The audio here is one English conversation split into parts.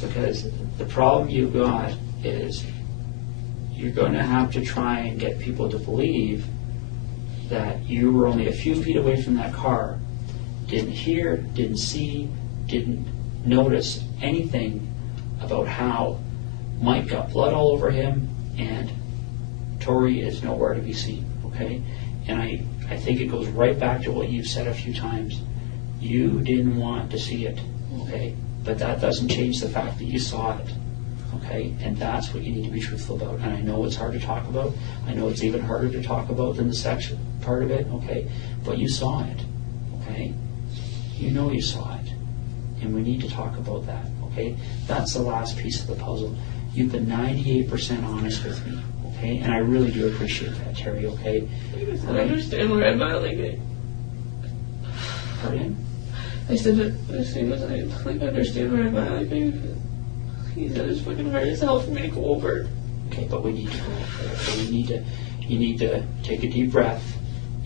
Because the problem you've got is you're going to have to try and get people to believe that you were only a few feet away from that car, didn't hear, didn't see, didn't notice anything about how Mike got blood all over him and Tori is nowhere to be seen, okay? And I think it goes right back to what you've said a few times. You didn't want to see it, okay? But that doesn't change the fact that you saw it, okay? And that's what you need to be truthful about. And I know it's hard to talk about. I know it's even harder to talk about than the sex part of it, okay? But you saw it, okay? You know you saw it. And we need to talk about that, okay? That's the last piece of the puzzle. You've been 98% honest with me, okay? And I really do appreciate that, Terry, okay? I understand where I'm at, like, Pardon? I said, as soon as I understand where I'm at, like, he said it's fucking hard as hell for me to go over. Okay, but we need to go over it. So you need to take a deep breath,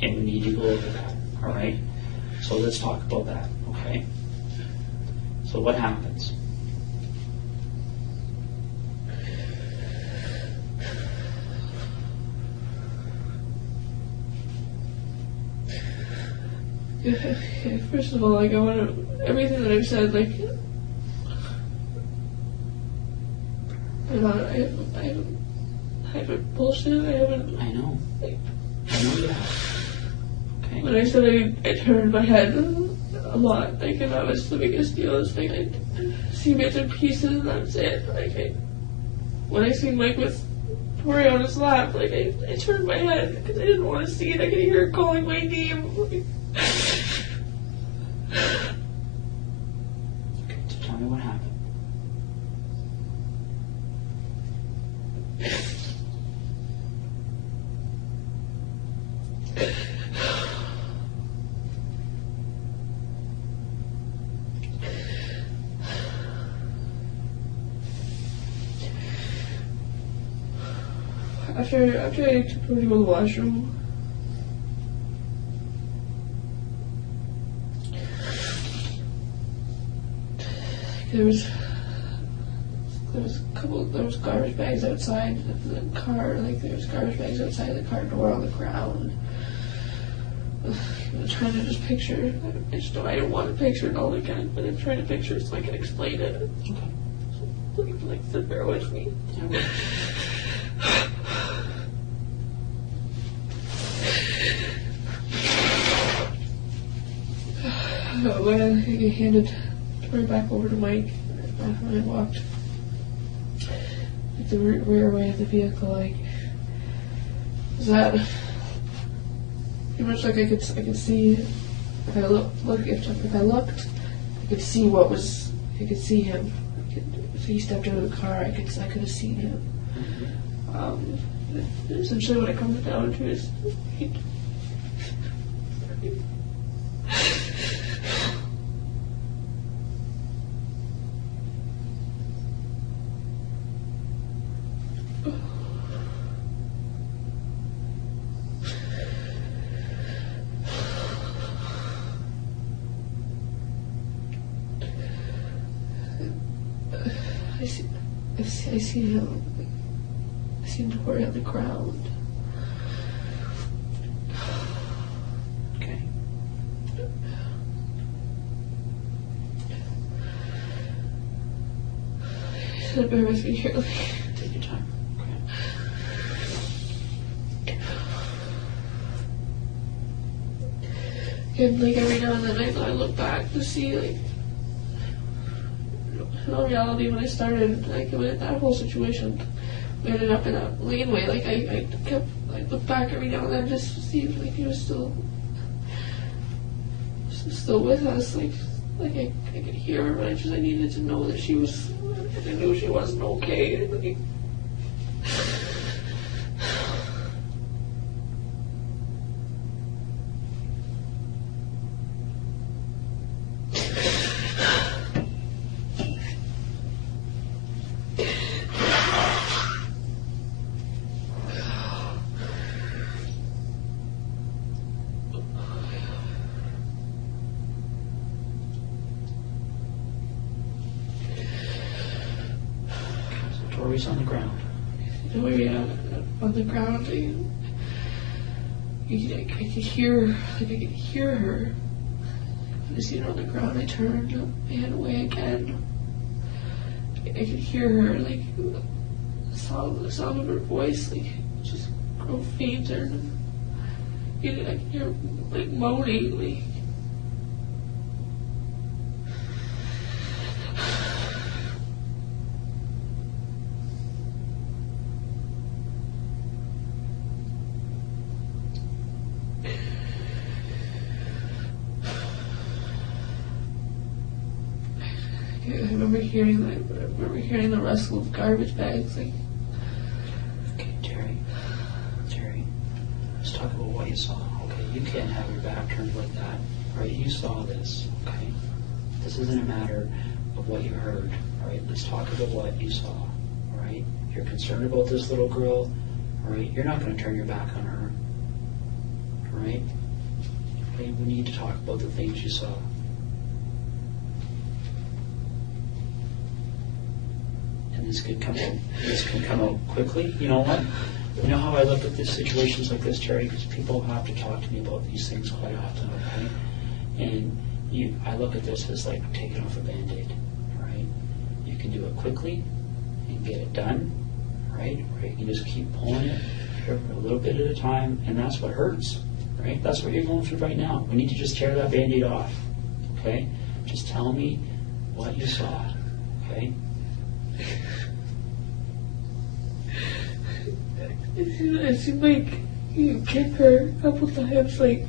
and we need to go over that, all right? So let's talk about that, okay? So what happens? Yeah, first of all, like, I want to, everything that I've said, like, I haven't bullshit, I know. Like, I know you have. Okay. When I said I turned my head a lot, like, and that was the biggest deal, is like, I see bits and pieces, and that's it. Like, when I seen Mike with Tori on his lap, like, I turned my head, because I didn't want to see it, I could hear her calling my name. Okay, so tell me what happened. After I took her to go to the washroom, there was garbage bags outside the car, like there was garbage bags outside the car door on the ground. I'm trying to just picture, I just know I don't want to picture it all again, but I'm trying to picture it so I can explain it. Okay. Like, so bear with me. Okay. When I handed Tori back over to Mike, when I walked the rear way of the vehicle, like, was that pretty much like I could see if I if I looked, I could see what was, I could see him. If he stepped out of the car, I could have seen him. Essentially, what it comes down to is I see him. I see him Tori on the ground. Okay. Bear with me here. Take your time. Okay. And like every now and then I look back to see, like, in all reality, when I started, like, when that whole situation, we ended up in a laneway. Like, I looked back every now and then just to see if, like, he was still with us. Like I could hear her, but I needed to know that she was, I knew she wasn't okay. Like, Tori's on the ground. Tori on the ground. I could hear, like I could hear her. I see her on the ground. I turned my head away again. I could hear her, like the sound of her voice, like just grow fainter. I could hear like moaning, like. I remember hearing the rustle of garbage bags. Like, okay, Terri, let's talk about what you saw. Okay, you can't have your back turned like that, right? You saw this, okay? This isn't a matter of what you heard, all right? Let's talk about what you saw, all right? You're concerned about this little girl, all right? You're not going to turn your back on her, all right? Okay, we need to talk about the things you saw. This could come out quickly. You know what? You know how I look at situations like this, Terri, because people have to talk to me about these things quite often, okay? And I look at this as like taking off a Band-Aid, right? You can do it quickly and get it done, right? Or you can just keep pulling it for a little bit at a time, and that's what hurts, right? That's what you're going through right now. We need to just tear that Band-Aid off, okay? Just tell me what you saw, okay? It seemed like you kicked her a couple times, like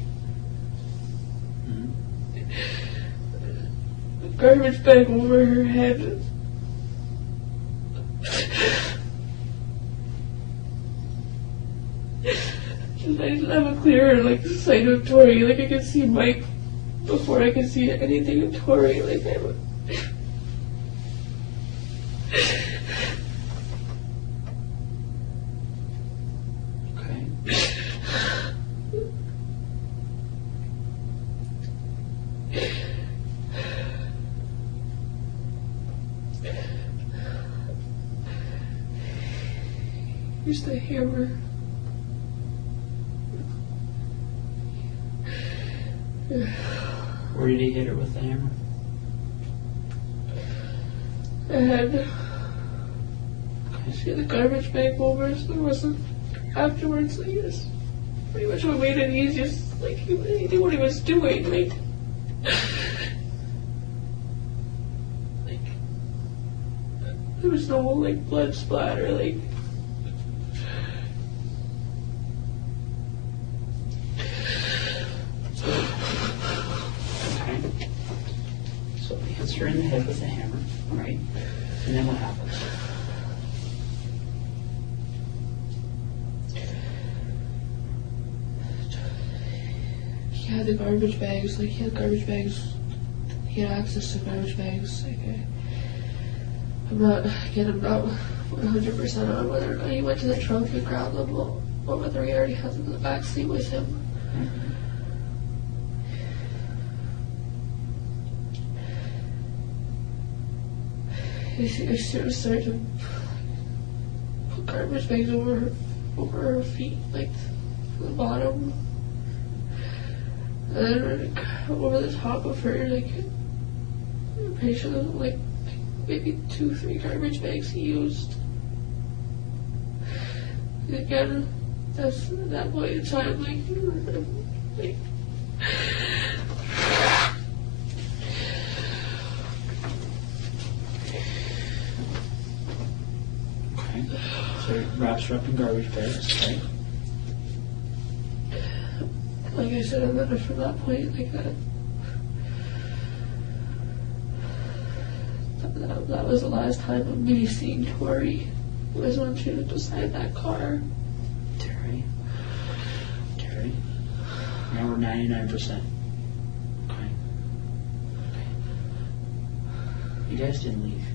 a garbage bag over her head. I didn't have a clear sight of Tori. Like I could see Mike before I could see anything of Tori. Like I would. Here's the hammer. Where did he hit her with the hammer? And I see the garbage bag over, so there wasn't afterwards. Like, just pretty much what made it easiest. Like he knew what he was doing. Like there was no blood splatter. Like. You're in the head with a hammer, right? And then what happens? He had the garbage bags, he had garbage bags. He had access to garbage bags. I'm not 100% on whether or not he went to the trunk and grabbed them, or whether he already had them in the back seat with him. Mm-hmm. I started to put garbage bags over her feet, from the bottom, and then over the top of her, I'm pretty sure there was maybe 2-3 garbage bags he used. And again, at that point in time, So it wraps her up in garbage bags, right? Like I said, and then from that point, that was the last time of me seeing Tori. Was when she was beside that car. Terri, now we're 99%. Okay. You guys didn't leave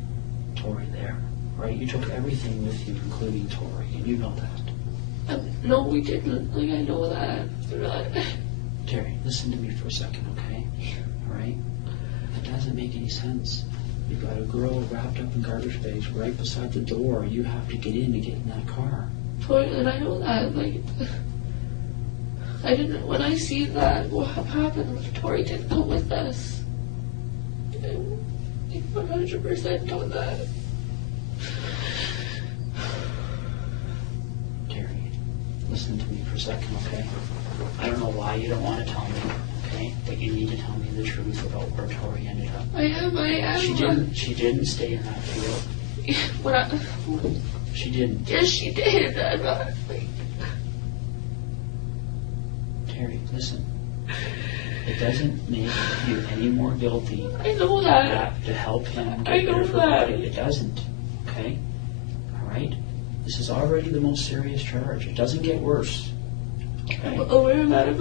Tori there. Right, you took everything with you, including Tori, and you know that. No, we didn't. I know that. Terri, listen to me for a second, okay? All right? That doesn't make any sense. You've got a girl wrapped up in garbage bags right beside the door. You have to get in to get in that car. Tori, and I know that, like, I didn't, when I see that, what happened, Tori didn't go with us. I 100% know that. Terry, listen to me for a second, okay? I don't know why you don't want to tell me, okay? But you need to tell me the truth about where Tori ended up. I am. She didn't stay in that field. She didn't. Yes, she did. I'm not, like... Terry, listen. It doesn't make you any more guilty. I know that. To help him. I know that. It doesn't. Okay? All right? This is already the most serious charge. It doesn't get worse. Okay? I'm aware of that. I'm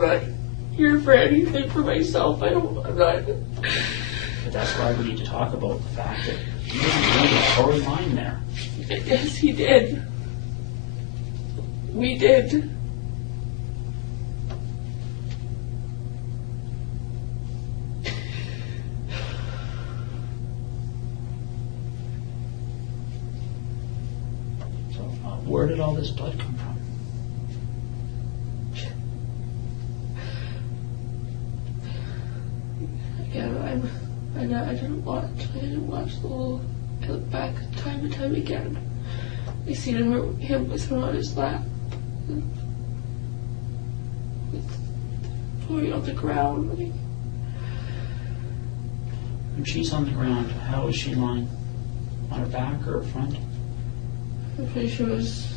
not here for anything for myself. I'm not. But that's why we need to talk about the fact that he didn't leave a Tori line there. Yes, he did. We did. So, where did all this blood come from? Again, I didn't watch the whole. I look back time and time again. I seen him with her on his lap, with Tori on the ground. Like, When she's on the ground, how is she lying? On her back or her front? I'm pretty sure it was.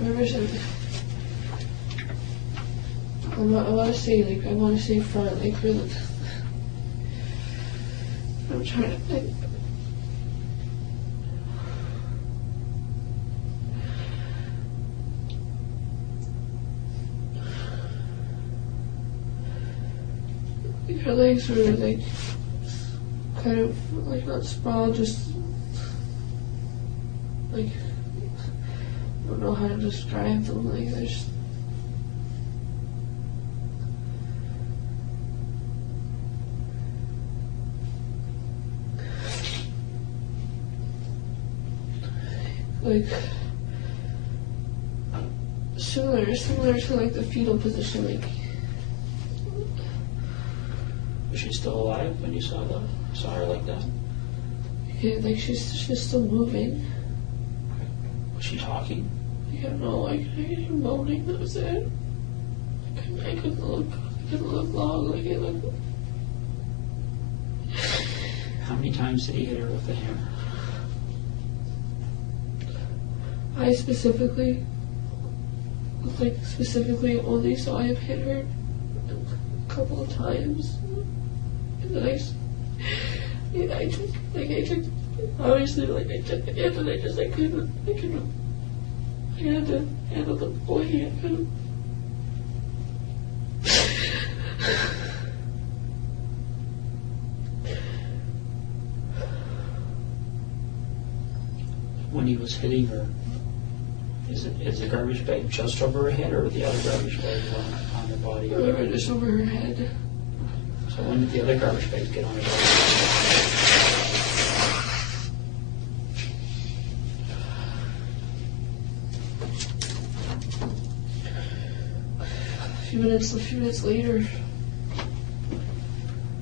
I want to say front, like for the. I'm trying to think. Her legs were like kind of like not sprawled, just like I don't know how to describe them. Like they're just. Like similar to like the fetal position, like. Was she still alive when you saw her like that? Yeah, like she's still moving. Was she talking? I don't know, like I heard her moaning. That was it. I couldn't look long. Like it looked. How many times did he hit her with the hammer? I specifically only saw him hit her a couple of times. And then I took obviously like I took the hit and I couldn't I had to handle the boy. I couldn't. When he was hitting her, is the garbage bag just over her head, or the other garbage bag on her body? Or just over her head. So when did the other garbage bags get on her body? A few minutes later.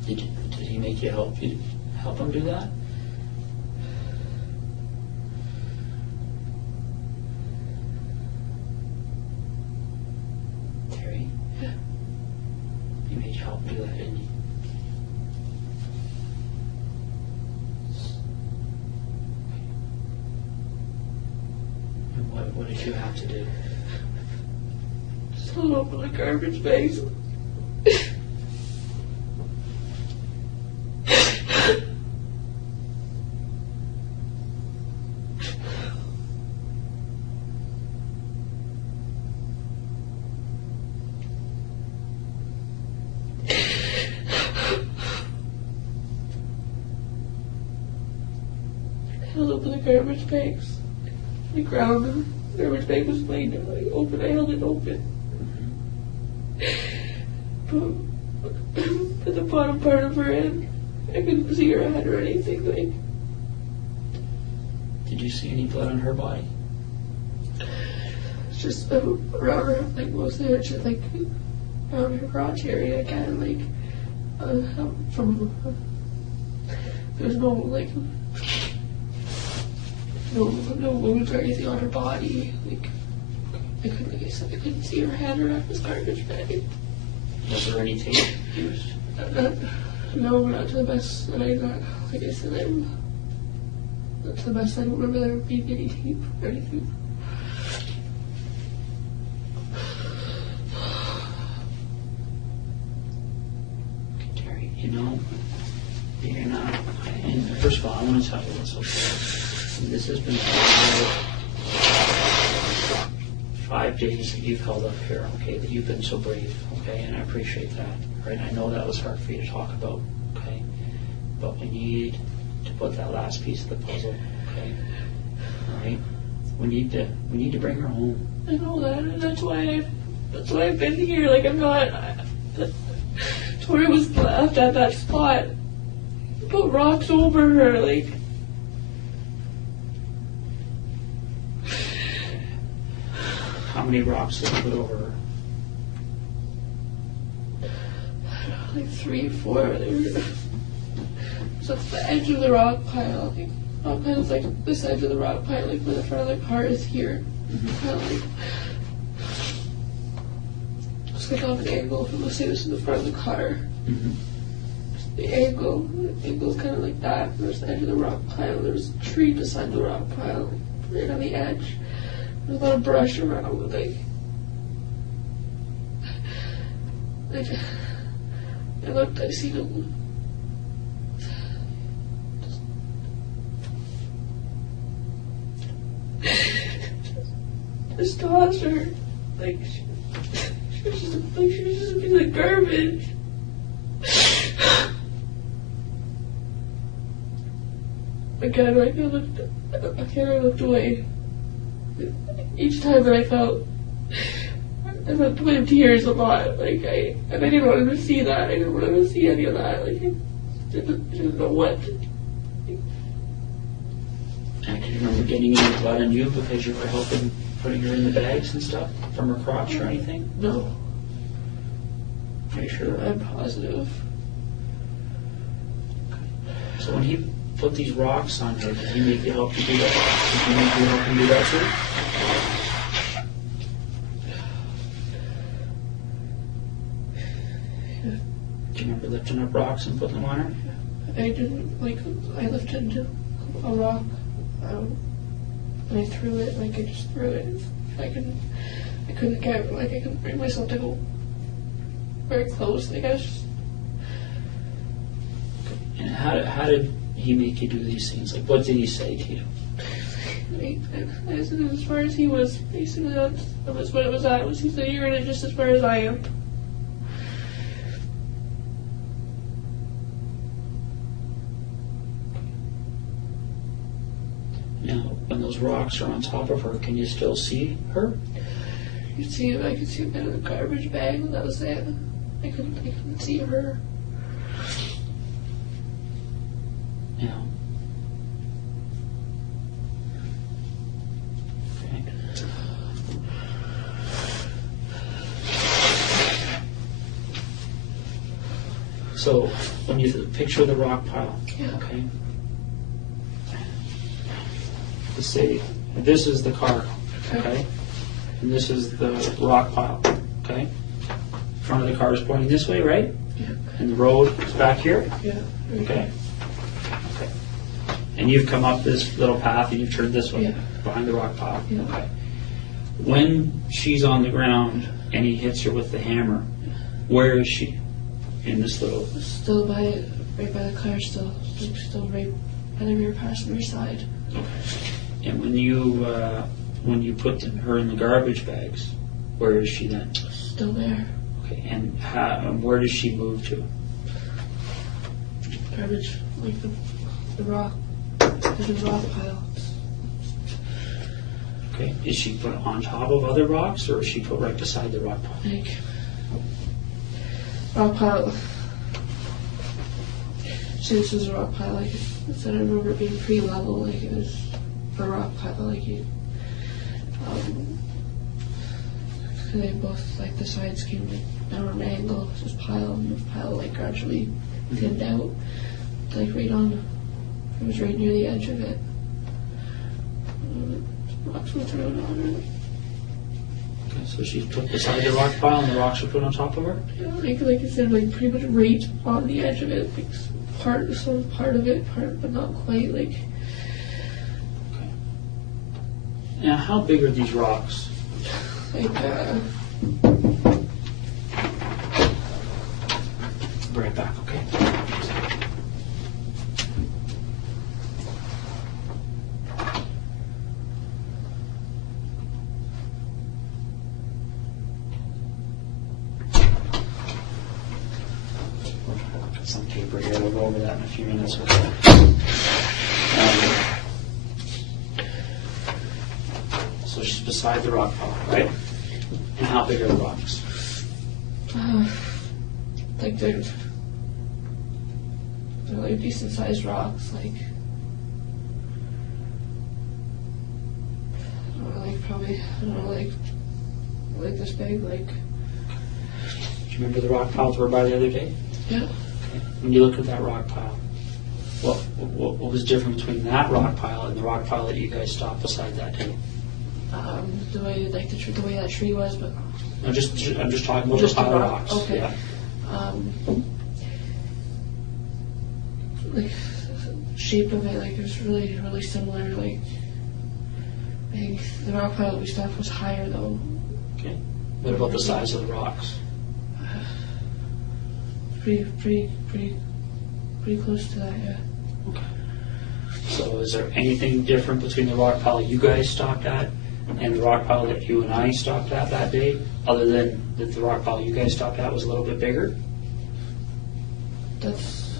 Did he make you help him do that? Terry? Yeah. He made you help him do that, didn't he? And what did you have to do? Just hold open the garbage bags. Held open the garbage bags. The ground, the garbage bag was laying there like open. I held it open. the bottom part of her head. I couldn't see her head or anything. Like, did you see any blood on her body? it's just around her, like mostly her, just like around her crotch area, kind of like from. There's no like no wounds or anything on her body. Like I couldn't, like I said, I couldn't see her head or this garbage bag. Was there any tape used? No, not to the best that I got. Like I said, not to the best. I don't remember there being any tape or anything. Terry, you know, you're not. And first of all, I want to tell you what's okay. This has been 5 days that you've held up here, okay, that you've been so brave, okay, and I appreciate that, right? I know that was hard for you to talk about, okay, but we need to put that last piece of the puzzle, okay, all right? We need to bring her home. I know that, and that's why I've been here. Like I'm not. Tori was left at that spot. Put rocks over her, like. How many rocks did you put over her? Like 3, 4. So it's the edge of the rock pile. Like, rock pile is like this edge of the rock pile, like where the front of the car is here. Kind of like. It's like off an angle. From, let's say this is the front of the car. The angle's kind of like that. There's the edge of the rock pile. There's a tree beside the rock pile, right on the edge. There's a lot of brush around, like I looked, I seen him. Just tossed her, like she was just a piece of garbage. Again, I looked away. Each time that I felt twin of tears a lot. Like I didn't want him to see that. I didn't want him to see any of that. Like I didn't know what. And do you remember getting any blood on you because you were helping putting her in the bags and stuff from her crotch or anything? No. Are you sure? I'm positive. So when he put these rocks on her, did he make you help you do that? Did he make you help him do that too? Do you remember lifting up rocks and putting them on her? I didn't, like, I lifted a rock and I threw it, like I just threw it. I couldn't bring myself to go very close, like I was just. And how did he make you do these things? Like, what did he say to you? As far as he was, basically that was what it was at. Was he said, "You're in it just as far as I am." Now, when those rocks are on top of her, can you still see her? I could see him in the garbage bag. That was it. I couldn't see her. Yeah. Okay. So, when you picture the rock pile, okay? Let's say this is the car, okay? And this is the rock pile, okay? Front of the car is pointing this way, right? Yeah. And the road is back here? Yeah. Okay. Okay. And you've come up this little path and you've turned this way, behind the rock pile. Yeah. Okay. When she's on the ground and he hits her with the hammer, where is she in this little? Still right by the car, still right by the rear passenger side. Okay. And when you put her in the garbage bags, where is she then? Still there. Okay. And where does she move to? Garbage, like the rock pile. Okay. Is she put on top of other rocks, or is she put right beside the rock pile? Like rock pile. say this was a rock pile, like, instead I remember it being pretty level, like, it was a rock pile, like, you, they both, like, the sides came, like, down on an angle, just pile, and the pile, like, gradually thinned out, like, right on, it was right near the edge of it. Rocks were thrown on her. Okay, so she put beside the rock pile and the rocks were put on top of her? Yeah, like I said, like, pretty much right on the edge of it, like, part of it, but not quite, like. Okay. Now, how big are these rocks? Like, Right back, okay? Got some paper here, we'll go over that in a few minutes. So she's beside the rock pile, right? And how big are the rocks? like they're like decent sized rocks, like, I don't know, like probably, I don't know, like this big, like. Do you remember the rock piles we were by the other day? Yeah. Okay. When you looked at that rock pile, what was different between that rock pile and the rock pile that you guys stopped beside that day? The way, like, the way that tree was, but. No, I'm just talking about Just the pile the of rock, rocks. okay. Yeah. Like, shape of it, like, it was really, really similar, like, I think the rock pile that we stopped was higher, though. Okay. What about the size of the rocks? Pretty close to that, yeah. Okay. So is there anything different between the rock pile you guys stopped at and the rock pile that you and I stopped at that day, other than that the rock pile you guys stopped at was a little bit bigger? That's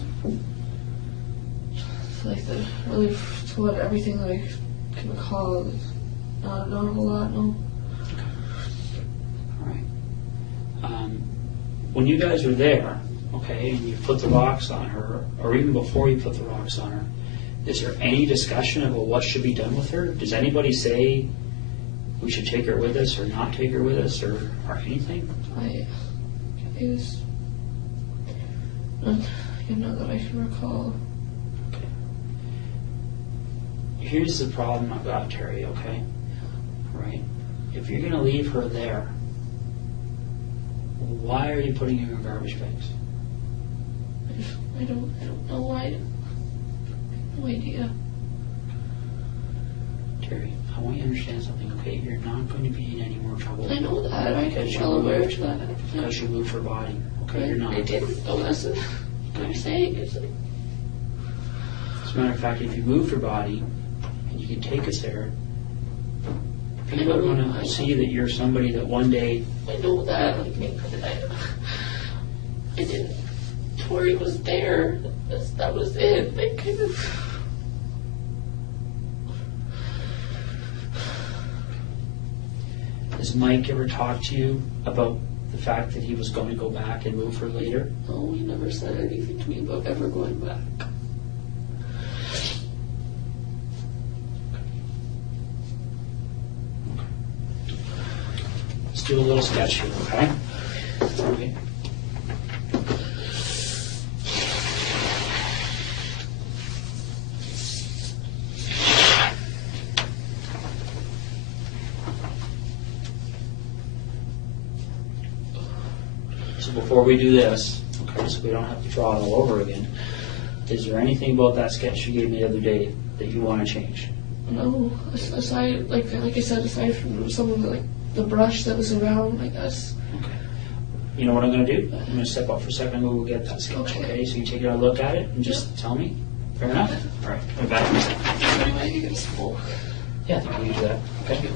like the really to what everything that I can recall. Not a whole lot, no. All right. When you guys were there, okay, and you put the rocks on her, or even before you put the rocks on her, is there any discussion about what should be done with her? Does anybody say we should take her with us or not take her with us or anything? It was not that I can recall. Okay. Here's the problem I've got, Terry, okay? Right? If you're going to leave her there, why are you putting her in garbage bags? I don't know why. No idea. Terry, I want you to understand something, okay? You're not going to be in any more trouble. I know that. I'm well aware of that. Because you moved her body, okay? You're not. I didn't. Oh, that's what I'm saying. It's like, As a matter of fact, if you moved her body and you can take us there, people are going to see that you're somebody that one day. I know that. Like, I didn't. Tori was there. That was it. They kind of. Has Mike ever talked to you about the fact that he was going to go back and move her later? No, he never said anything to me about ever going back. Let's do a little sketch here, okay? Okay. So before we do this, okay, so we don't have to draw it all over again, is there anything about that sketch you gave me the other day that you want to change? No, aside, like I said, aside from some of the brush that was around, I guess. Okay. You know what I'm going to do? I'm going to step up for a second and we'll get that sketch, okay? So you take a look at it and just tell me. Fair enough? All right. We're back in a second. Anyway, you can school. Yeah, I think we can do that. Okay.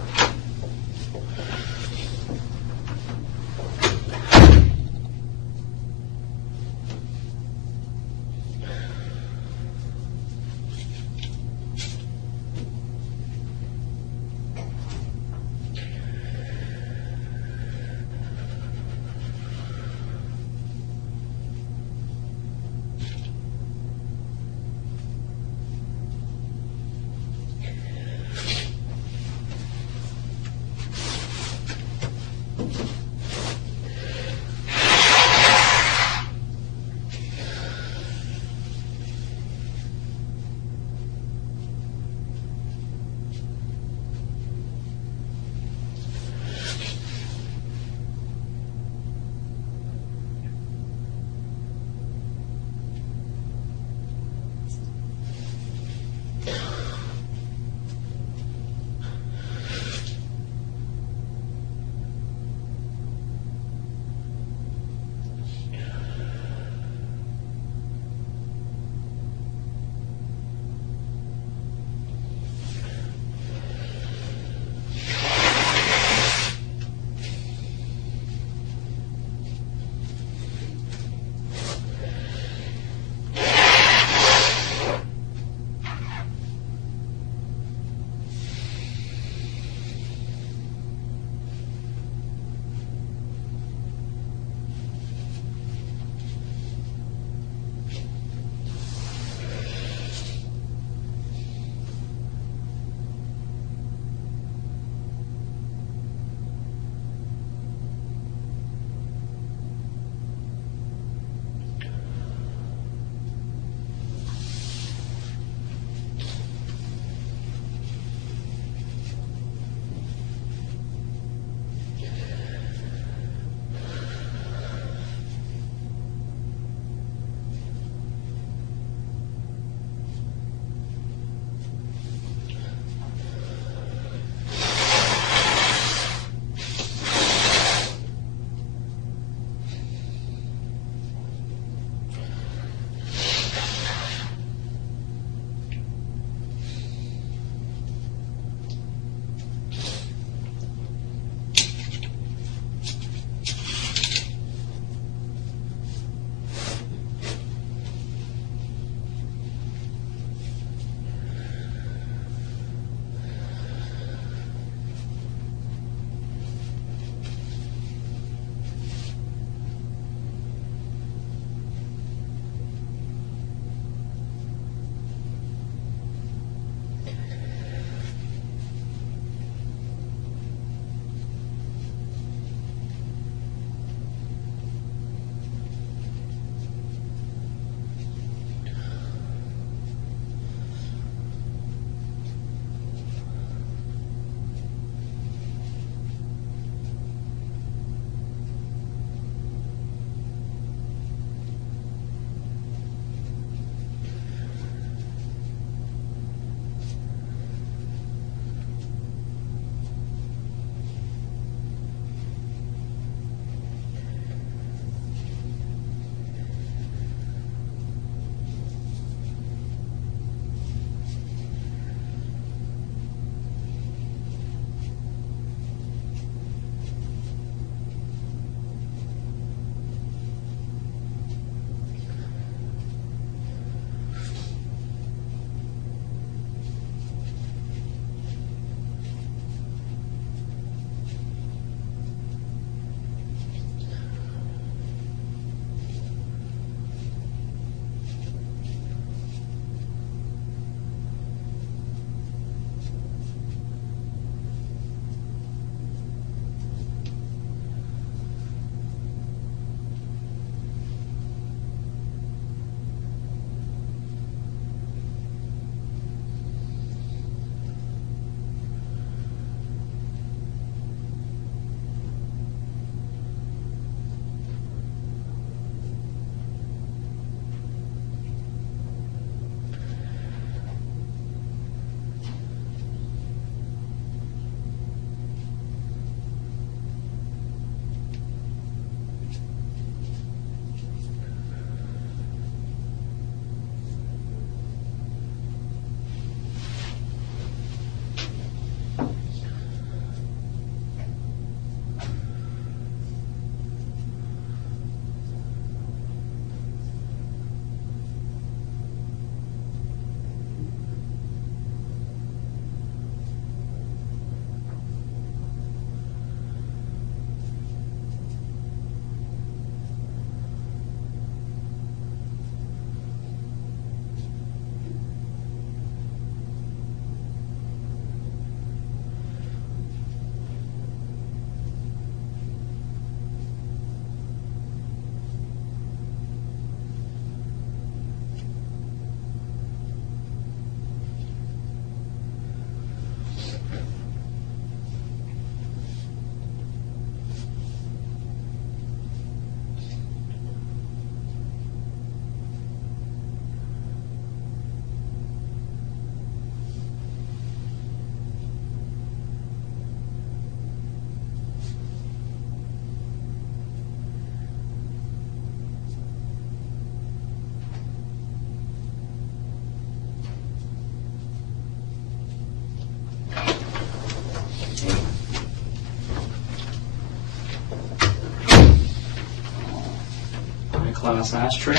glass ashtray.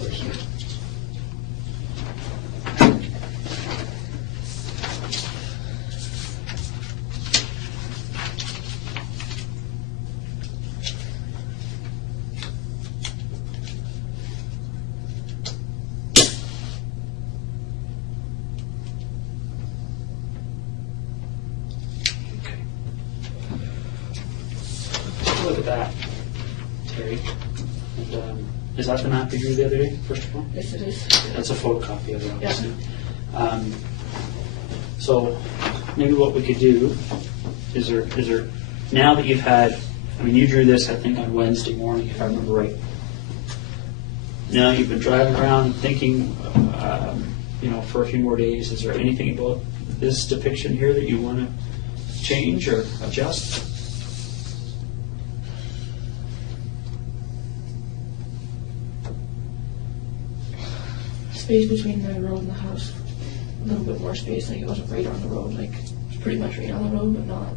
Over here. Look at that, Terry. And, is that the map you drew the other day, first of all? Yes, it is. That's a photocopy of it, Yeah. obviously. So maybe what we could do is there, now that you've had, I mean, you drew this, I think, on Wednesday morning, if I remember right. Now you've been driving around thinking, for a few more days, is there anything about this depiction here that you want to change or adjust? Space between the road and the house. A little bit more space, like it wasn't right on the road, like it's pretty much right on the road, but not.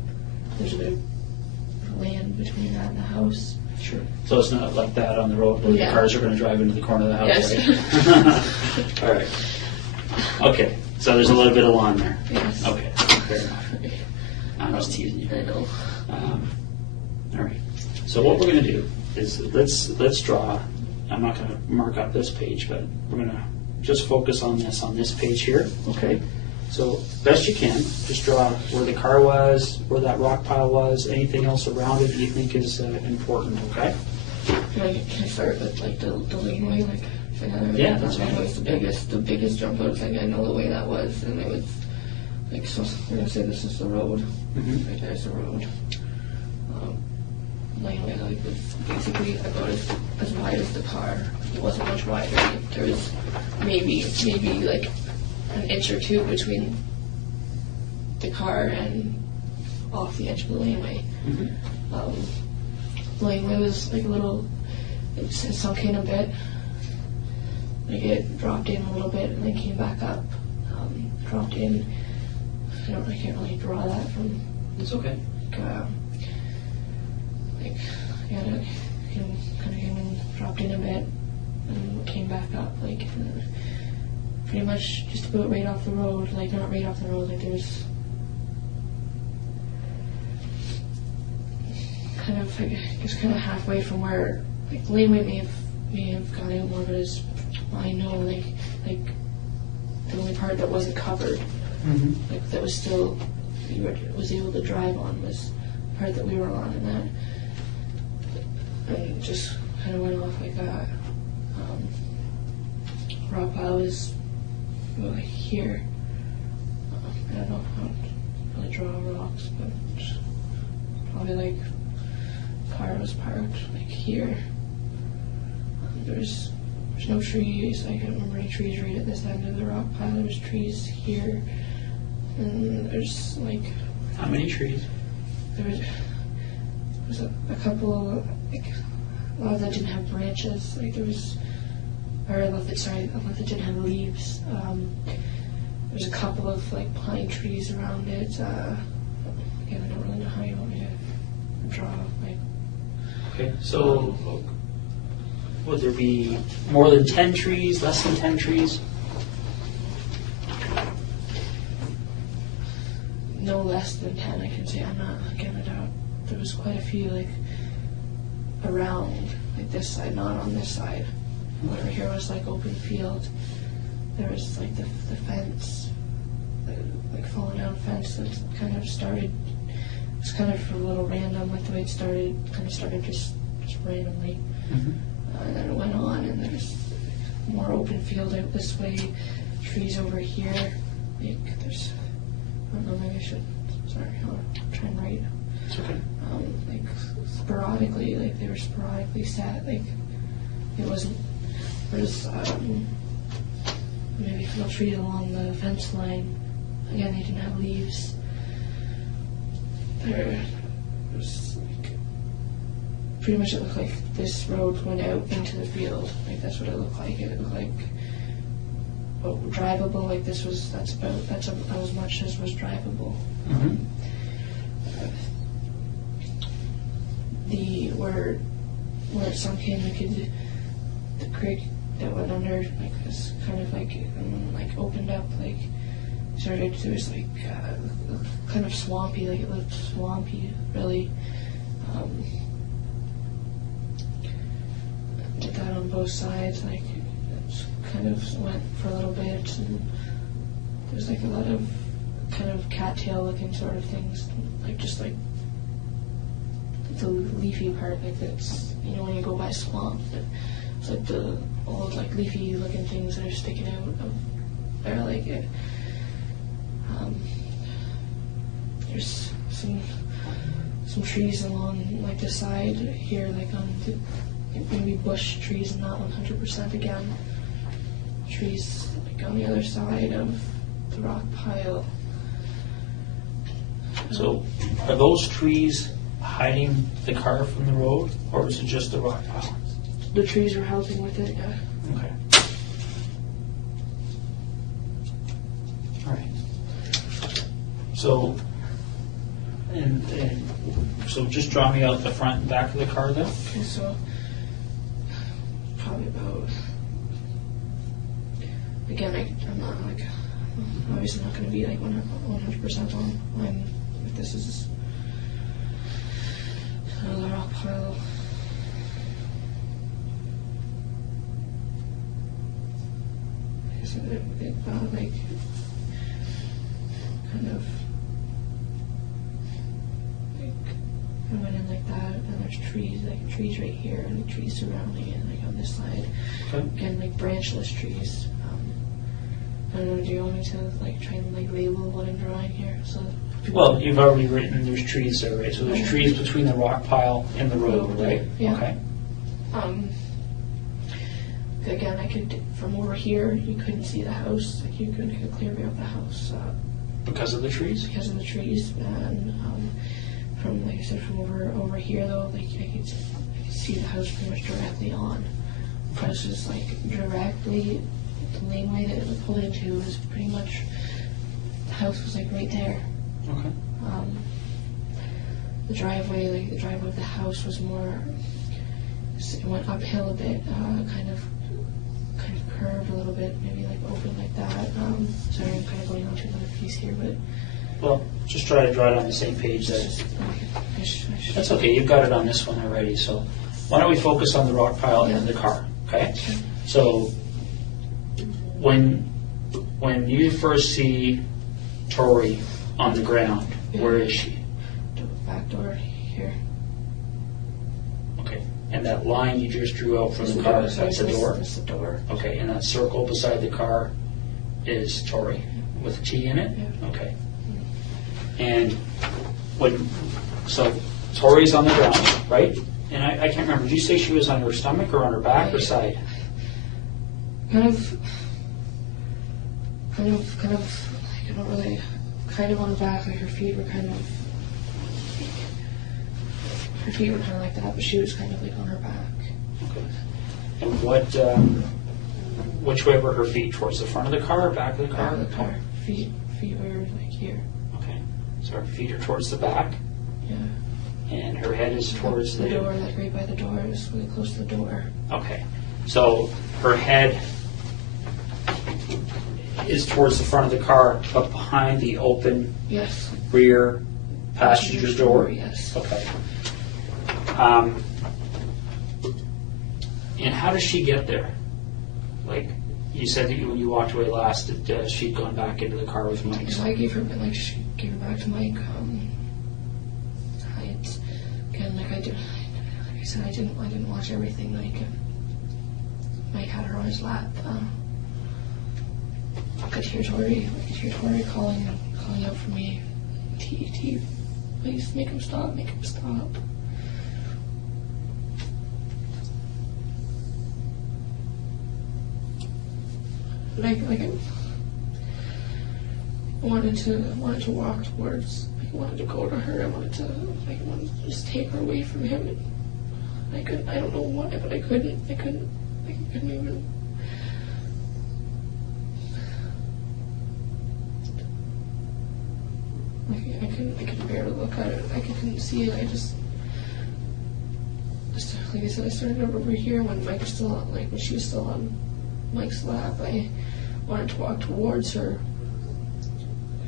There's a bit of land between that and the house. Sure. So it's not like that on the road where Yeah. the cars are going to drive into the corner of the house, Yes. right? All right. Okay. So there's a little bit of lawn there. Yes. Okay. Fair enough. I'm just teasing you. I know. All right. So what we're going to do is let's draw. I'm not going to mark up this page, but we're going to just focus on this page here. Okay. So best you can, just draw where the car was, where that rock pile was, anything else around it that you think is important. Okay. Can I start with like the laneway? Like, Yeah, that's that fine. was the biggest jump out. Like I know the way that was, and it was like so. We're gonna say this is the road. Mhm. Right there's the road. Laneway like was basically about as wide as the car. It wasn't much wider. There was maybe like an inch or two between the car and off the edge of the laneway. Mhm. Laneway was like a little, it sunk in a bit. Like it dropped in a little bit and then came back up. Dropped in. I can't really draw that from. It's okay. Like yeah, it kind of came and dropped in a bit and came back up. Like pretty much just about right off the road. Like not right off the road. Like there's kind of like just kind of halfway from where like laneway may have gone out more, but as I know like the only part that wasn't covered, Mm-hmm. like that was still was able to drive on was the part that we were on, and just kind of went off like that. Rock pile was like here. I don't know how to really draw rocks, but just probably like car was parked like here. There's no trees. I can't remember any trees right at this end of the rock pile. There's trees here, and there's like How many trees? there was a couple of like a lot that didn't have branches. Like there was, or a lot that didn't have leaves. There's a couple of like pine trees around it. Again, I don't really know how you want me to draw. Like Okay. So would there be more than 10 trees? Less than 10 trees? no less than 10, I can say. I'm not giving it out. There was quite a few like around, like this side, not on this side. Over here was like open field. There was like the fence, like fallen down fence that kind of started. It's kind of a little random, like the way it started. Kind of started just randomly, Mm-hmm. and then it went on. And there's more open field out this way. Trees over here. Like there's. I don't know. Maybe I should. Sorry, I'll try and write. It's okay. Like sporadically, like they were sporadically set. Like it wasn't. There's maybe little trees along the fence line. Again, they didn't have leaves. There was like pretty much it looked like this road went out into the field. Like that's what it looked like. It looked like drivable. Like that's about as much as was drivable. Mm-hmm. Where where it sunk in, the creek that went under, like, was kind of like, like opened up, like, started, there was like, kind of swampy, like it looked swampy, really. Did that on both sides, like, it kind of went for a little bit, and there's like a lot of kind of cattail looking sort of things, like just like the leafy part, like that's, you know, when you go by swamp, it's like the old like leafy looking things that are sticking out of there, like it. There's some trees along like the side here, like on the, maybe bush trees, and not 100% again. Trees like on the other side of the rock pile. So are those trees hiding the car from the road, or is it just the rock pile? The trees were helping with it, yeah. Okay. All right. So, and so just draw me out the front and back of the car then. Okay, so probably about, again, I'm not like, obviously not going to be like 100% on when if this is another rock pile. So it like kind of like I went in like that, and there's trees, like trees right here, and like trees surrounding it, like on this side. Okay. Again, like branchless trees. I don't know, do you want me to like try and like label what I'm drawing here? So Well, you've already written there's trees there, right? So there's trees between the rock pile and the road, right? Yeah. Okay. Again, I could, from over here, you couldn't see the house. Like you couldn't get a clear view of the house Because of the trees? because of the trees. And from, like I said, from over here though, like I could see the house pretty much directly on. The house was like directly, the laneway that it would pull into was pretty much, the house was like right there. Okay. The driveway of the house was more, it went uphill a bit, kind of curved a little bit, maybe like open like that. Sorry, I'm kind of going on to another piece here, but Well, just try to draw it on the same page. it's just, That's okay, you've got it on this one already, so why don't we focus on the rock pile and the car, okay? So, when you first see Tori on the ground, where is she? back door here. Okay, and that line you just drew out from the car, that's the door? That's the door. Okay, and that circle beside the car is Tori, with a T in it? Yeah. Okay. And so Tori's on the ground, right? And I can't remember, did you say she was on her stomach or on her back or side? Kind of, like, I don't really, kind of on the back, like her feet were kind of like that, but she was kind of like on her back. Okay. And which way were her feet? Towards the front of the car or back of the car? Back of the car. Feet were like here. Okay. So her feet are towards the back, Yeah. and her head is towards the door, like right by the door, just really close to the door. Okay. So her head is towards the front of the car, but behind the open Yes. rear passenger door? Yes. Okay. And how does she get there? Like, you said that when you walked away last, that she'd gone back into the car with Mike. So I gave her, she gave her back to Mike. Again, like I said, I didn't watch everything. Like Mike had her on his lap. I could hear Tori calling out for me. T, please make him stop. Make him stop. Like I wanted to walk towards. I wanted to go to her. I wanted to just take her away from him. And I couldn't. I don't know why, but I couldn't. I couldn't even. I couldn't bear to look at it. I couldn't see it. I just like I said, I started over here when Mike was still on, like when she was still on Mike's lap. I wanted to walk towards her.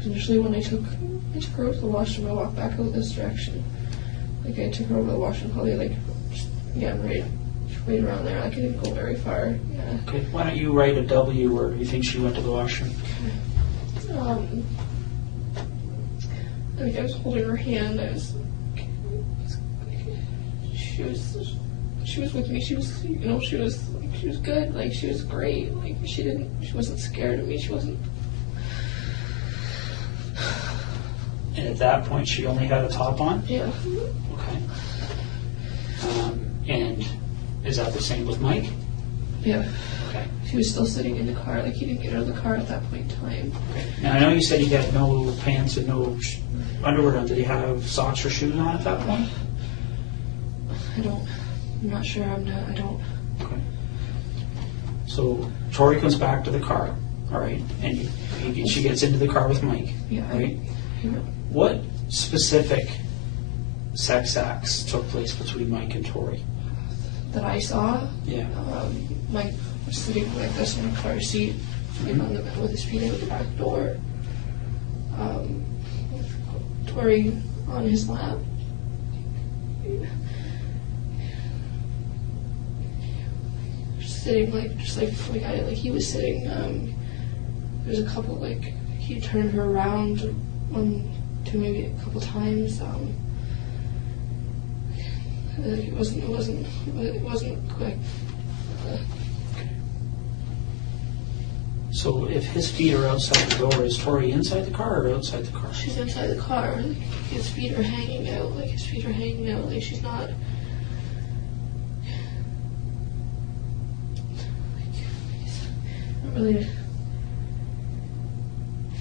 Initially, when I took her out to the washroom, I walked back out this direction. Like I took her over to the washroom, probably like just, yeah, right around there. Like I didn't go very far. Yeah. Okay. Why don't you write a W where you think she went to the washroom? Like I was holding her hand. She was with me. She was, you know, she was good. Like she was great. Like she wasn't scared of me. She wasn't. And at that point, she only had a top on? Yeah. Okay. And is that the same with Mike? Yeah. Okay. She was still sitting in the car. Like he didn't get out of the car at that point in time. Okay. Now I know you said he had no pants and no underwear on. Did he have socks or shoes on at that point? I'm not sure. I don't. Okay. So Tori comes back to the car, all right, and she gets into the car with Mike, Yeah. right? What specific sex acts took place between Mike and Tori? That I saw. Yeah. Mike was sitting like this in a car seat, with his feet out the back door. Tori on his lap. Sitting like he was sitting. There's a couple like he turned her around maybe a couple times. It wasn't quick. So if his feet are outside the door, is Tori inside the car or outside the car? She's inside the car. Like, his feet are hanging out. Like she's not. Really.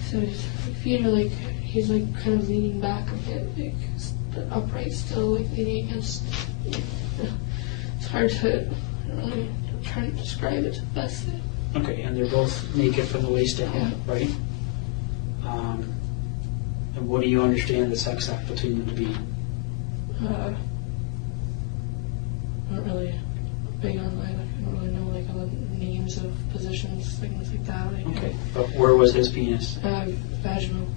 So his feet are like he's like kind of leaning back a bit, like upright still, like leaning against. It's hard to. I'm trying to describe it the best. Okay, and they're both naked from the waist down, Yeah. right? And what do you understand the sex act between them to be? Not really big on I don't really know like all the names of positions, things like that. Okay, but where was his penis? Vaginal.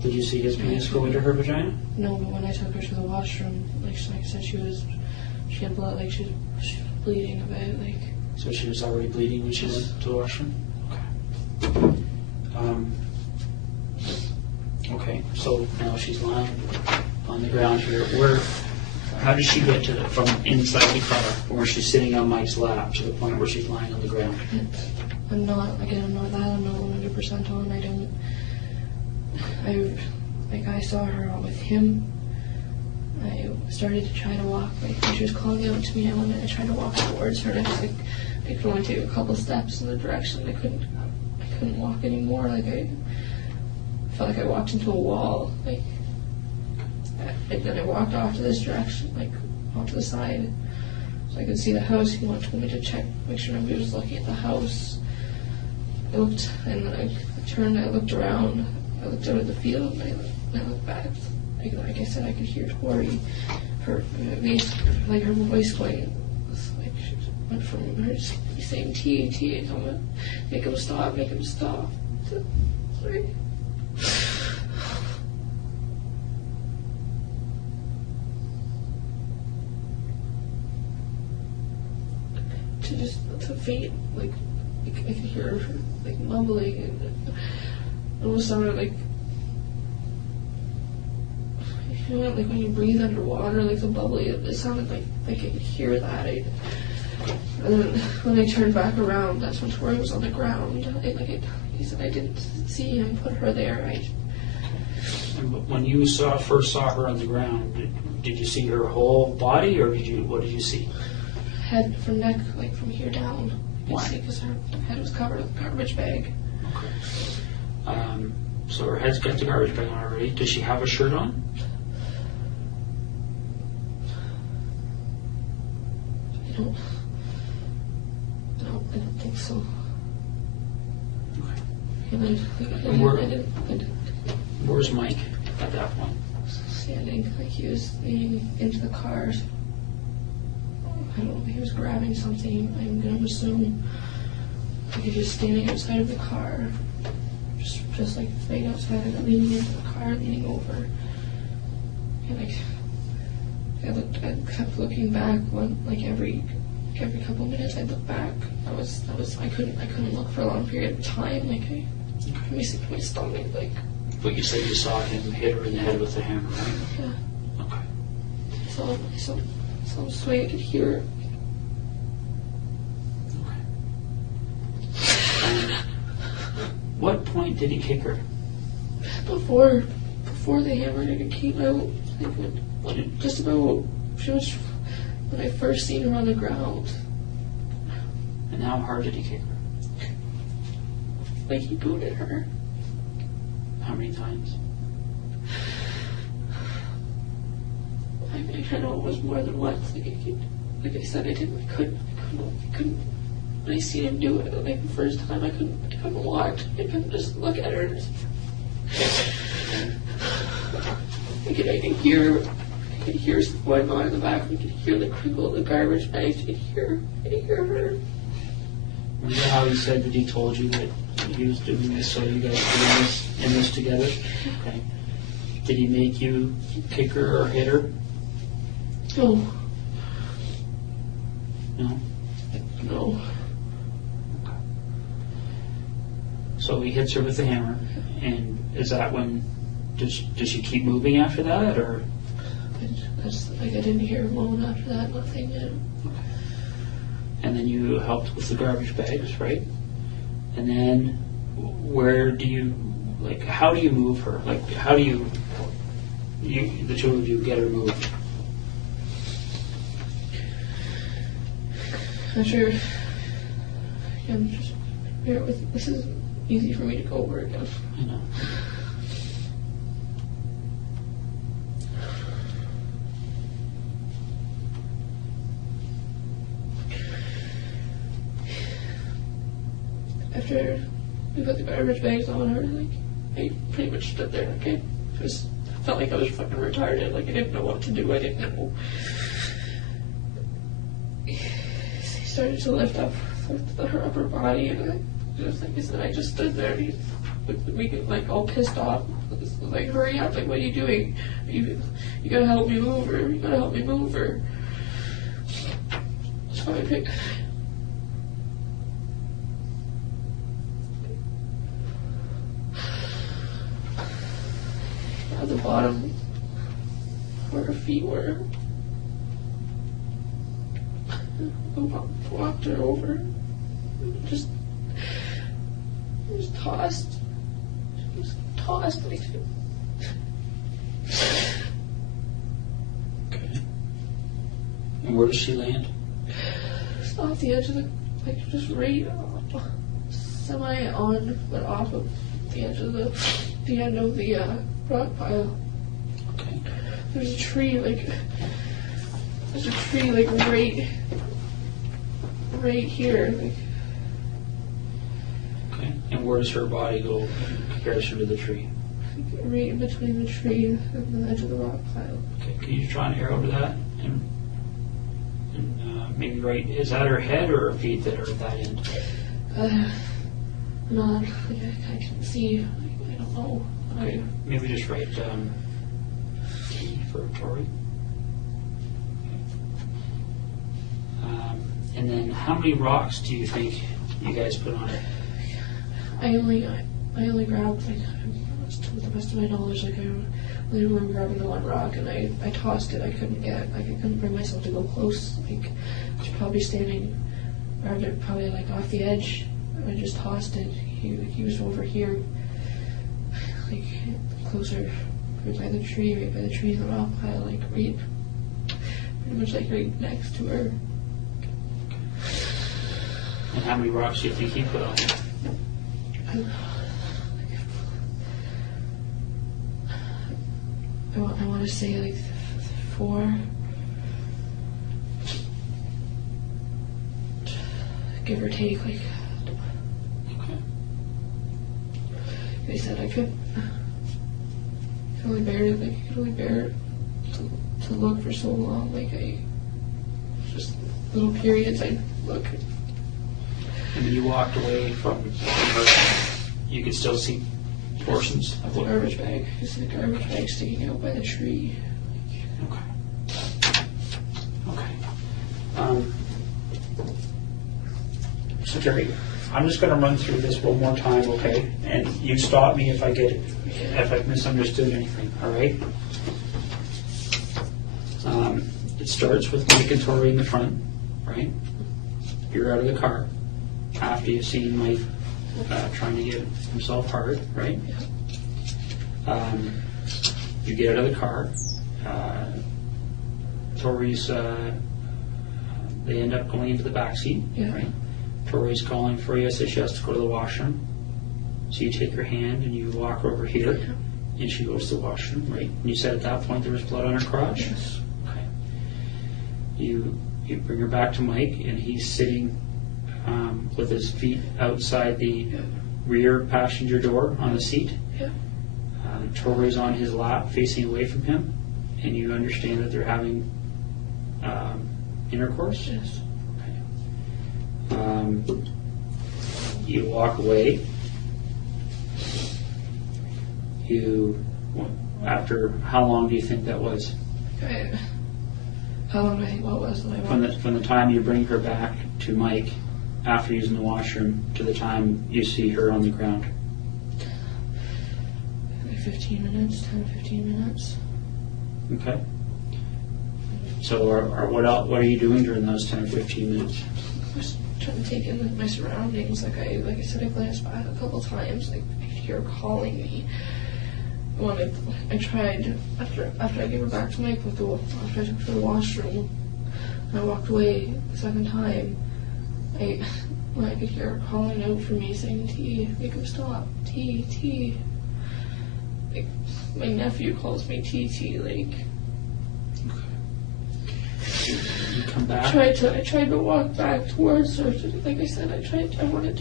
Did you see his penis go into her vagina? No, but when I took her to the washroom, like I said, she had blood, like she was bleeding a bit, like. So she was already bleeding when she went to the washroom? Okay. Okay, so now she's lying on the ground here. How did she get from inside the car, from where she's sitting on Mike's lap, to the point where she's lying on the ground? I'm not 100% on. I saw her with him. I started to try to walk, like when she was calling out to me, I tried to walk towards her, and I just I could only take a couple steps in the direction. I couldn't walk anymore. Like I felt like I walked into a wall. Like and then I walked off to this direction, like off to the side, so I could see the house. He told me to check, make sure nobody was looking at the house. I looked, and then I turned. I looked around. I looked out at the field, and I looked back. Like I said, I could hear Tori, her voice going, like she went from her saying T, and coming, make him stop. Sorry. To faint, like I could hear her like mumbling, and it almost sounded like. You know, like when you breathe underwater, like the bubbly, it sounded like I could hear that. And then when I turned back around, that's when Tori was on the ground. He said I didn't see him put her there. And when you first saw her on the ground, did you see her whole body, or what did you see? Head from neck, like from here down. Why? Because her head was covered with a garbage bag. Okay. So her head's got the garbage bag on already. Does she have a shirt on? I don't think so. Okay. I didn't. Where's Mike at that point? Standing, like he was leaning into the cars. don't know, he was grabbing something. I'm gonna assume like he was just standing outside of the car, just like right outside and leaning into the car, leaning over. And like I kept looking back like every couple minutes I'd look back. I couldn't look for a long period of time. Like my stomach, like. But you said you saw him hit her in the head with the hammer, right? Yeah. Okay. So this way I could hear it. Okay. What point did he kick her? Before the hammer came out, like just about when I first seen her on the ground. And how hard did he kick her? Like he booted her. How many times? I know it was more than once. Like I said, I couldn't. When I seen him do it, like the first time, I couldn't watch. I couldn't just look at her. I could hear stuff going on in the back. I could hear the crinkle of the garbage bags. I could hear her. Remember how he said that he told you that he was doing this so you guys could do this together? Okay. Did he make you kick her or hit her? No. No? No. Okay. So he hits her with the hammer, and is that when, does she keep moving after that, or? I didn't hear a moan after that, nothing. Yeah. Okay. And then you helped with the garbage bags, right? And then where do you, like, how do you move her? Like, how do you the two of you get her moved? I'm sure. I'm just bear with. This is easy for me to go over again. I know. After we put the garbage bags on her, like I pretty much stood there. Like I felt like I was fucking retarded. Like I didn't know what to do. I didn't know. He started to lift up her upper body, and just like I said, I just stood there. He looked at me like all pissed off. Like, hurry up! Like, what are you doing? You gotta help me move her. You gotta help me move her. So I picked. At the bottom where her feet were. Walked her over. Just tossed. Just tossed like. Okay. And where does she land? Just off the edge of the, like just right semi on, but off of the edge of the end of the rock pile. Okay. There's a tree like right here. Like, Okay. And where does her body go in comparison to the tree? right in between the tree and the edge of the rock pile. Okay. Can you draw an arrow to that? And maybe right, is that her head or her feet that are at that end? Not. Like, I can see. I don't know. Okay. Maybe just write T for Tori. And then how many rocks do you think you guys put on it? I only grabbed, like, to the best of my knowledge, like, I only remember grabbing the one rock, and I tossed it. I couldn't bring myself to go close. Like, I was probably standing, grabbed it probably, like, off the edge, and I just tossed it. He was over here, like, closer, right by the tree in the rock pile, like, right, pretty much, like, right next to her. And how many rocks do you think he put on it? I want to say like 4, give or take. Like, Okay. they said I could only bear it. Like I could only bear it to look for so long. Like I just little periods I look. And when you walked away from her, you could still see portions of The what? garbage bag. You see the garbage bag sticking out by the tree. Okay. So Terry, I'm just going to run through this one more time, okay? And you stop me if I've misunderstood anything, all right? It starts with Mike and Tori in the front, right? You're out of the car after you've seen Mike trying to get himself hard, right? You get out of the car. Tori's, they end up going into the back seat, right? Tori's calling for you, says she has to go to the washroom. So you take her hand and you walk her over here, and she goes to the washroom, right? And you said at that point there was blood on her crotch? Yes. Okay. You bring her back to Mike, and he's sitting with his feet outside the rear passenger door on the seat. Yeah. Tori's on his lap, facing away from him, and you understand that they're having intercourse? Yes. You walk away. After how long do you think that was? How long do I think what was it? From the time you bring her back to Mike after using the washroom to the time you see her on the ground? Like 15 minutes, 10, 15 minutes. Okay. So what are you doing during those 10 or 15 minutes? Just trying to take in my surroundings. Like I said, I glanced back a couple times. Like I could hear her calling me. I tried after I gave her back to Mike after I took her to the washroom. And I walked away the second time. I could hear her calling out for me, saying T, make him stop. T. Like my nephew calls me TT. Like. You come back. I tried to walk back towards her. Like I said, I wanted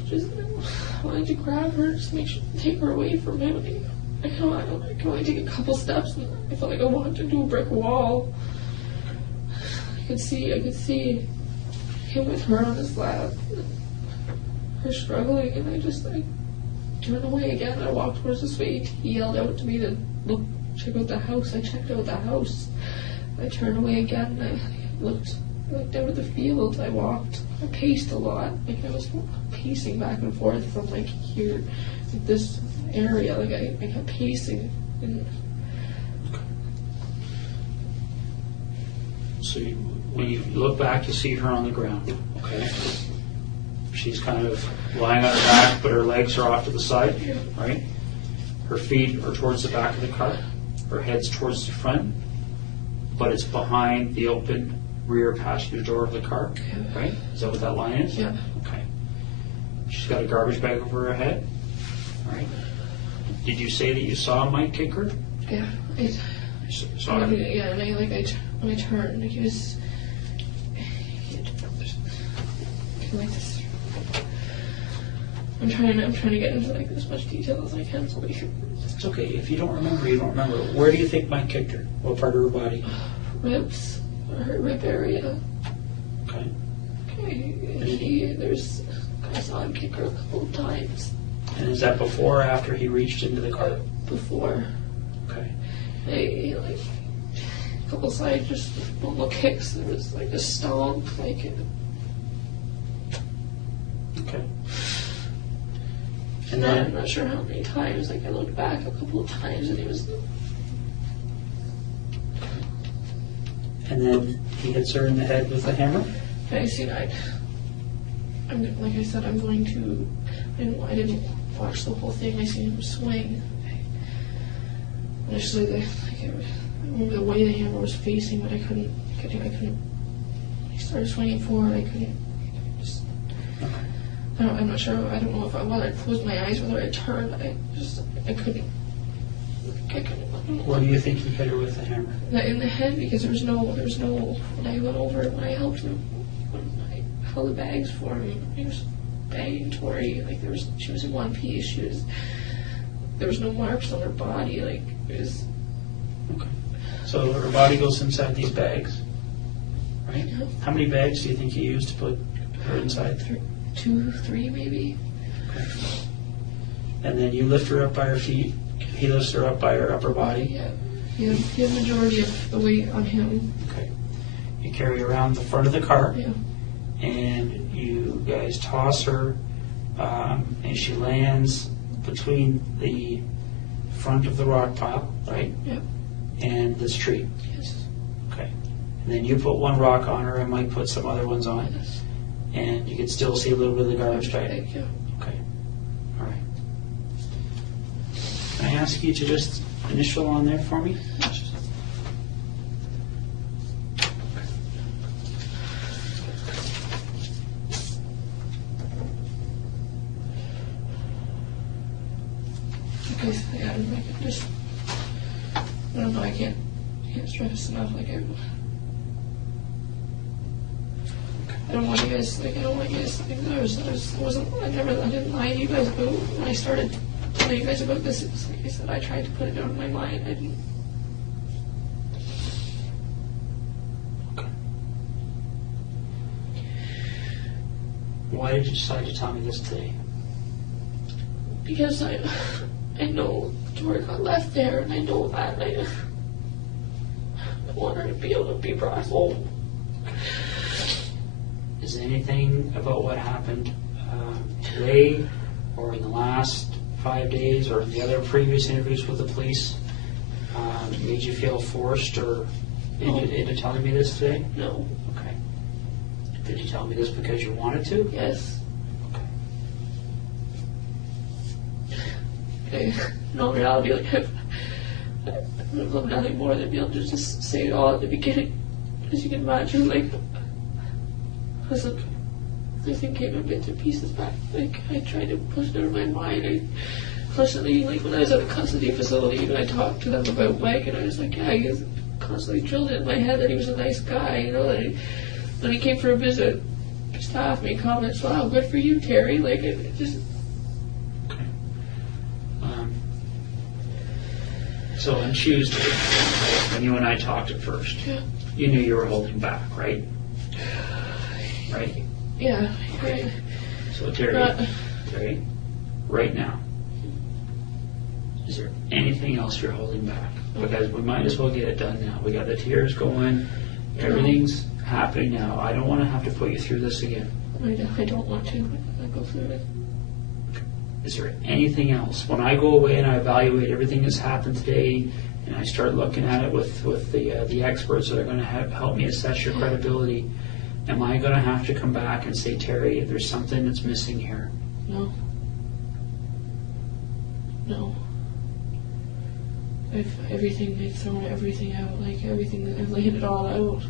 to grab her, just take her away from him. I can only take a couple steps, and I felt like I wanted to do a brick wall. I could see him with her on his lap, her struggling, and I turned away again. I walked towards the suite. He yelled out to me to check out the house. I checked out the house. I turned away again, and I looked out at the field. I paced a lot. Like I was pacing back and forth from like here, like this area. Like I kept pacing. And so when you look back, you see her on the ground. Okay. She's kind of lying on her back, but her legs are off to the side, right? Her feet are towards the back of the car. Her head's towards the front, but it's behind the open rear passenger door of the car, right? Is that what that line is? Yeah. Okay. She's got a garbage bag over her head, right? Did you say that you saw Mike kick her? Yeah. Saw her? Yeah, and when I turned, he was like this. I'm trying to get into like as much detail as I can so we can. It's okay. If you don't remember, you don't remember. Where do you think Mike kicked her? What part of her body? Ribs, her rib area. Okay. I saw him kick her a couple of times. And is that before or after he reached into the car? Before. Okay. He like a couple side just normal kicks. There was like a stomp, like it. Okay. And then I'm not sure how many times. Like I looked back a couple of times, and he was. And then he hits her in the head with a hammer? I see that. Like I said, I'm going to. I didn't watch the whole thing. I seen him swing. Initially, I remember the way the hammer was facing, but I couldn't. He started swinging forward. I couldn't. I'm not sure. I don't know whether I closed my eyes, whether I turned. I couldn't. What do you think he hit her with the hammer? In the head, because there was no. When I went over, when I helped him, when I held the bags for him, he was bagging Tori. Like she was in one piece. There was no marks on her body. Like it was. Okay. So her body goes inside these bags, right? Yeah. How many bags do you think you used to put her inside? 2, 3 maybe. Okay. And then you lift her up by her feet. He lifts her up by her upper body. Yeah. He had majority of the weight on him. Okay. You carry her around the front of the car, Yeah. and you guys toss her, and she lands between the front of the rock pile, right? Yeah. And this tree. Yes. Okay. And then you put one rock on her, and Mike put some other ones on, Yes. and you can still see a little bit of the garbage bag. Thank you. Okay. All right. Can I ask you to just initial on there for me? Okay, so yeah, I just, I don't know, I can't stress enough, like, I don't want you guys, like, I don't want you guys to think that I didn't lie to you guys about, when I started telling you guys about this, it was like I said, I tried to put it out of my mind, I didn't. Why did you decide to tell me this today? Because I know Tori got left there, and I know that, and I want her to be able to be brought home. Is there anything about what happened today or in the last 5 days or in the other previous interviews with the police made you feel forced or into telling me this today? No. Okay. Did you tell me this because you wanted to? Yes. Okay. No, in reality, like, I would love nothing more than be able to just say it all at the beginning. As you can imagine, like, listen, everything came in bits and pieces back. Like, I tried to push it out of my mind. I constantly, like, when I was at a custody facility, and I talked to them about Mike, and I was like, yeah, he was constantly drilled in my head that he was a nice guy, you know, that when he came for a visit, staff made comments, wow, good for you, Terry. Like, it just. So on Tuesday, when you and I talked at first, Yeah. you knew you were holding back, right? Right? Yeah, right. So Terry, right now, is there anything else you're holding back? Because we might as well get it done now. We got the tears going, everything's happening now. I don't want to have to put you through this again. I don't want to. I go through it. Is there anything else? When I go away and I evaluate everything that's happened today, and I start looking at it with the experts that are going to help me assess your credibility, am I going to have to come back and say, Terry, there's something that's missing here? No. No. I've thrown everything out, like everything, I've laid it all out.